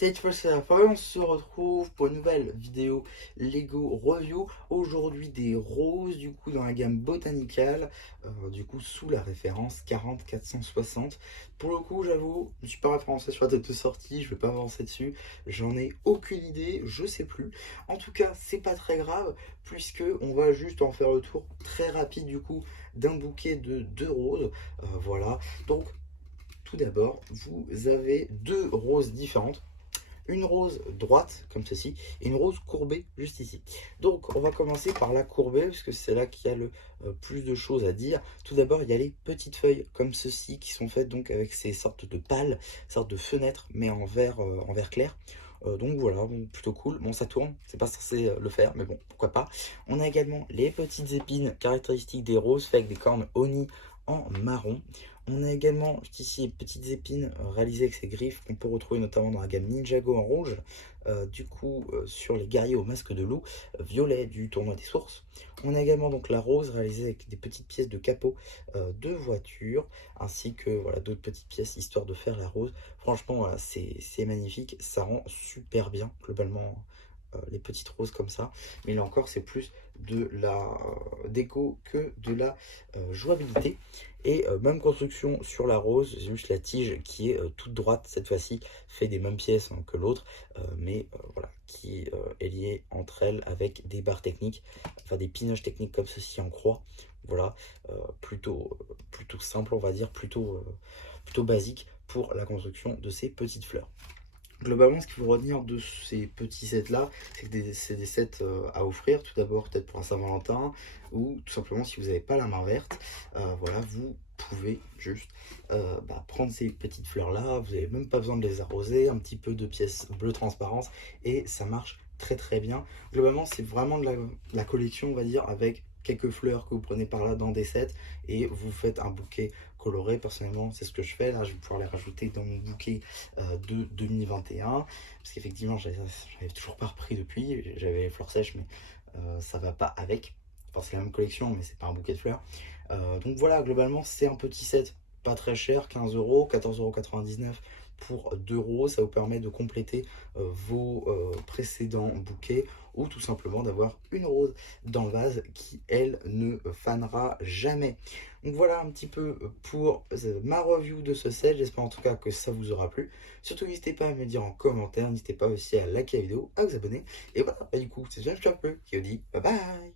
Cette fois c'est la fin, on se retrouve pour une nouvelle vidéo Lego Review. Aujourd'hui des roses du coup dans la gamme Botanical, du coup sous la référence 40460. Pour le coup j'avoue, je ne suis pas référencé sur la date de sortie, je vais pas avancer dessus, j'en ai aucune idée, je sais plus. En tout cas c'est pas très grave puisque on va juste en faire le tour très rapide du coup d'un bouquet de deux roses. Voilà, donc tout d'abord vous avez deux roses différentes, une rose droite comme ceci et une rose courbée juste ici. Donc on va commencer par la courbée parce que c'est là qu'il y a le plus de choses à dire. Tout d'abord il y a les petites feuilles comme ceci qui sont faites donc avec ces sortes de pales, sortes de fenêtres mais en verre clair. Donc voilà, bon, plutôt cool. Bon, ça tourne, c'est pas censé le faire, mais bon, pourquoi pas. On a également les petites épines caractéristiques des roses, faites avec des cornes Oni en marron. On a également ici les petites épines réalisées avec ces griffes qu'on peut retrouver notamment dans la gamme Ninjago en rouge. Sur les guerriers au masque de loup, violet du tournoi des sources. On a également donc la rose réalisée avec des petites pièces de capot de voiture, ainsi que voilà, d'autres petites pièces histoire de faire la rose. Franchement, voilà, c'est magnifique, ça rend super bien globalement les petites roses comme ça. Mais là encore, c'est plus de la déco que de la jouabilité. Et même construction sur la rose, c'est juste la tige qui est toute droite cette fois-ci, fait des mêmes pièces que l'autre, voilà, qui est liée entre elles avec des barres techniques, enfin des pinoches techniques comme ceci en croix. Voilà, plutôt simple, on va dire, plutôt basique pour la construction de ces petites fleurs. Globalement, ce qu'il faut retenir de ces petits sets-là, c'est que c'est des sets à offrir. Tout d'abord, peut-être pour un Saint-Valentin, ou tout simplement si vous n'avez pas la main verte, voilà, vous pouvez juste prendre ces petites fleurs-là. Vous n'avez même pas besoin de les arroser, un petit peu de pièces bleu transparence, et ça marche très très bien. Globalement, c'est vraiment de la collection, on va dire, avec quelques fleurs que vous prenez par là dans des sets, et vous faites un bouquet coloré. Personnellement, c'est ce que je fais. Là, je vais pouvoir les rajouter dans mon bouquet de 2021, parce qu'effectivement j'avais toujours pas repris depuis, j'avais les fleurs sèches mais ça va pas avec, enfin c'est la même collection mais c'est pas un bouquet de fleurs. Donc voilà, globalement c'est un petit set pas très cher, 15 euros, 14,99 € pour 2 roses. Ça vous permet de compléter vos précédents bouquets, ou tout simplement d'avoir une rose dans le vase qui elle ne fanera jamais. Donc voilà un petit peu pour ma review de ce set. J'espère en tout cas que ça vous aura plu. Surtout n'hésitez pas à me dire en commentaire, n'hésitez pas aussi à liker la vidéo, à vous abonner. Et voilà, du coup c'est déjà un peu qui vous dit bye bye.